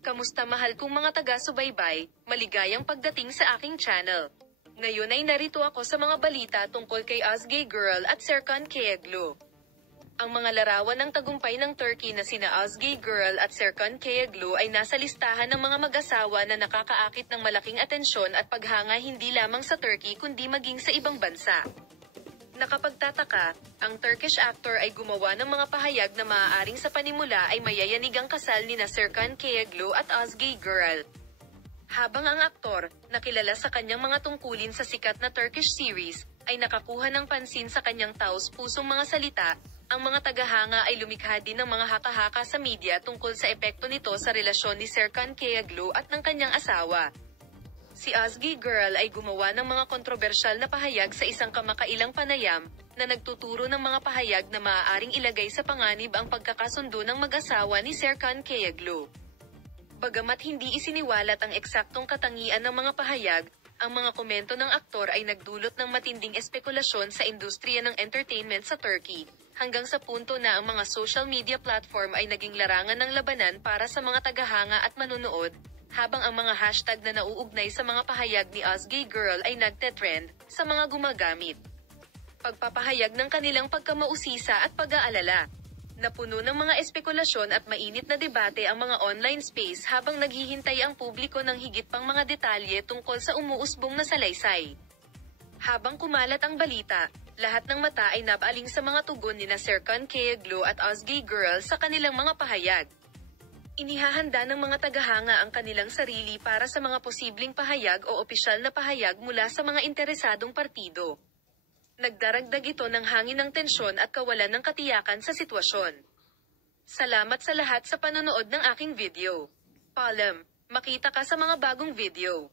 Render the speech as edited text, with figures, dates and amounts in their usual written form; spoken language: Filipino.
Kamusta mahal kong mga taga-subaybay, maligayang pagdating sa aking channel. Ngayon ay narito ako sa mga balita tungkol kay Özge Gürel at Serkan Kayaglu. Ang mga larawan ng tagumpay ng Turkey na sina Özge Gürel at Serkan Kayaglu ay nasa listahan ng mga mag-asawa na nakakaakit ng malaking atensyon at paghanga hindi lamang sa Turkey kundi maging sa ibang bansa. Nakapagtataka, ang Turkish actor ay gumawa ng mga pahayag na maaaring sa panimula ay mayayanig ang kasal nina Serkan Kayaglu at Özge Gürel. Habang ang aktor, nakilala sa kanyang mga tungkulin sa sikat na Turkish series, ay nakakuha ng pansin sa kanyang taos-pusong mga salita, ang mga tagahanga ay lumikha din ng mga haka-haka sa media tungkol sa epekto nito sa relasyon ni Serkan Kayaglu at ng kanyang asawa. Si Özge Gürel ay gumawa ng mga kontrobersyal na pahayag sa isang kamakailang panayam, na nagtuturo ng mga pahayag na maaaring ilagay sa panganib ang pagkakasundo ng mag-asawa ni Serkan Kayaglu. Bagamat hindi isiniwalat ang eksaktong katangian ng mga pahayag, ang mga komento ng aktor ay nagdulot ng matinding espekulasyon sa industriya ng entertainment sa Turkey, hanggang sa punto na ang mga social media platform ay naging larangan ng labanan para sa mga tagahanga at manunood, habang ang mga hashtag na nauugnay sa mga pahayag ni Özge Gürel ay nagte-trend sa mga gumagamit. Pagpapahayag ng kanilang pagkamausisa at pag-aalala. Napuno ng mga espekulasyon at mainit na debate ang mga online space habang naghihintay ang publiko ng higit pang mga detalye tungkol sa umuusbong na salaysay. Habang kumalat ang balita, lahat ng mata ay napaaling sa mga tugon nina Serkan Kayaglu at Özge Gürel sa kanilang mga pahayag. Inihahanda ng mga tagahanga ang kanilang sarili para sa mga posibleng pahayag o opisyal na pahayag mula sa mga interesadong partido. Nagdaragdag ito ng hangin ng tensyon at kawalan ng katiyakan sa sitwasyon. Salamat sa lahat sa panonood ng aking video. Paalam, makita ka sa mga bagong video.